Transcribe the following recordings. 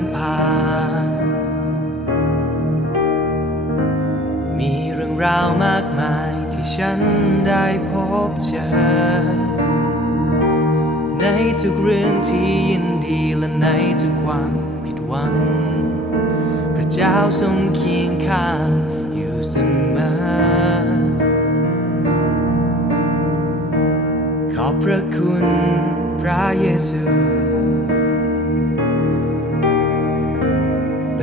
นผ่าน มีเรื่องราวมากมายที่ฉันได้พบเจอ ในทุกเรื่องที่ยินดีและในทุกความผิดหวัง พระเจ้าทรงเคียงข้างอยู่เสมอ ขอบพระคุณพระเยซู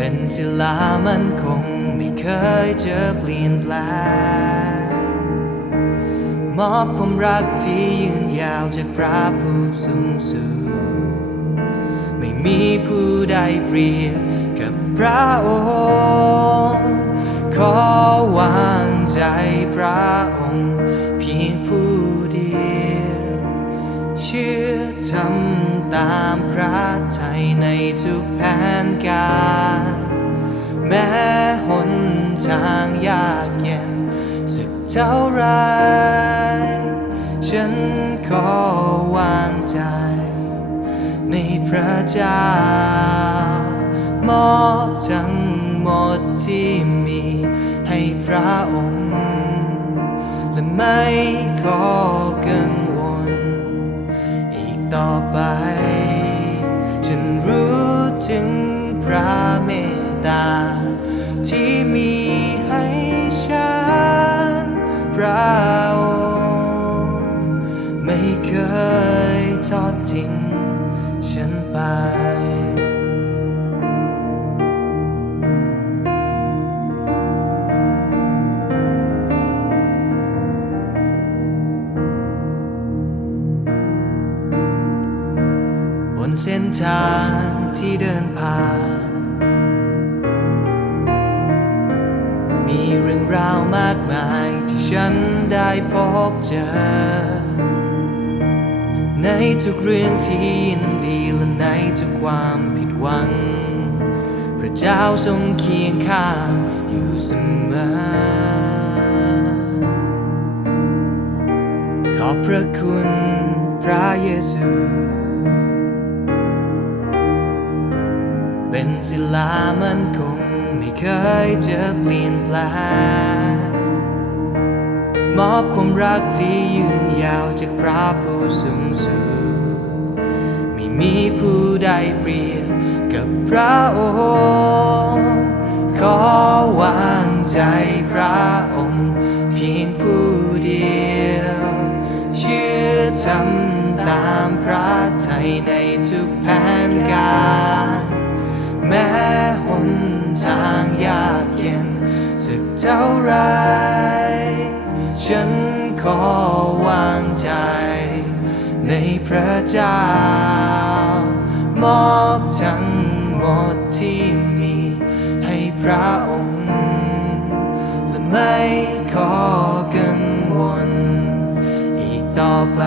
เป็นศิลามันคงไม่เคยเจอเปลี่ยนแปลงมอบความรักที่ยืนยาวจากพระผู้สูงสุดไม่มีผู้ใดเปรียบกับพระองค์ ขอวางใจพระองค์ เพียงผู้เดียวเชื่อทำ ตามพระทัยในทุกแผนการ แม้หนทางยากเย็นสักเท่าไร ฉันขอวางใจ ในพระเจ้ามอบทั้งหมดที่มีให้พระองค์ และไม่ขอกัง ต่อไป ฉันรู้ถึงพระเมตตา ที่มีให้ฉันพระองค์ไม่เคยทอดทิ้งฉันไป นเส้นทางที่เดินผ่าน มีเรื่องราวมากมายที่ฉันได้พบเจอ ในทุกเรื่องที่ยินดีและในทุกความผิดหวัง พระเจ้าทรงเคียงข้างอยู่เสมอขอบพระคุณพระเยซู เป็นศิลามันคงไม่เคยจะเปลี่ยนแปลงมอบความรักที่ยืนยาวจากพระผู้สูงสุดไม่มีผู้ใดเปรียบกับพระองค์ ขอวางใจพระองค์เพียงผู้เดียว เชื่อทำตามพระทัยในทุกแผนการ แม้หนทางยากเย็นสักเท่าไร ฉันขอวางใจ ในพระเจ้า มอบทั้งหมดที่มี ให้พระองค์ และไม่ขอกังวล อีกต่อไป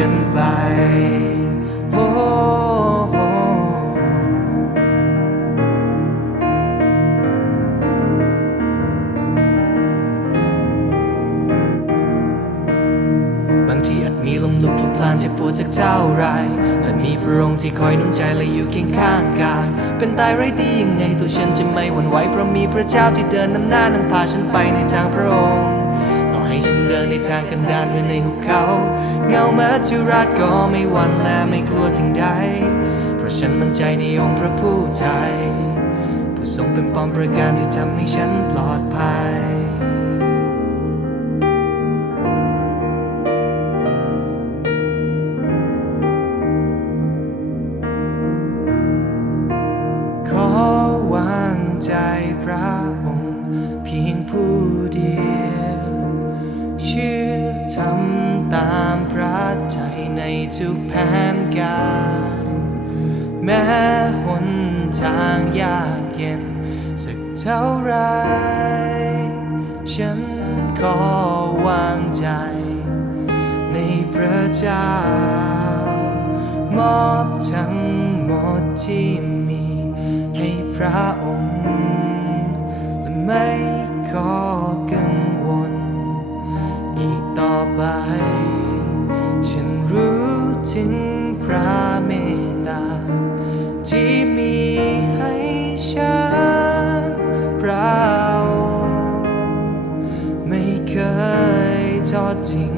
ฉันไปโอ้บางทีอาจมีลมลุกลุกคลานเจ็บปวดสักเท่าไร แต่มีพระองค์ที่คอยนุนใจและอยู่เคียงข้างกาย เป็นตายไร้ดียังไงตัวฉันจะไม่หวั่นไหวเพราะมีพระเจ้าที่เดินนำหน้านำพาฉันไปในทางพระองค์ ให้ฉันเดินในทางกันดารหรือในหุบเขา เงาแม้จุราชก็ไม่หวั่นและไม่กลัวสิ่งใด เพราะฉันมั่นใจในองค์พระผู้ใจผู้ทรงเป็นป้อมประการที่ทำให้ฉันปลอดภัยขอวางใจพระองค์เพียงผู้เดียว ชื่อทำตามพระทัยในทุกแผนการ แม้หนทางยากเย็น สักเท่าไร ฉันขอวางใจ ในพระเจ้ามอบทั้งหมดที่มีให้พระองค์ ฉันรู้ถึงพระเมตตา ที่มีให้ฉันพระองค์ไม่เคยทอดทิ้ง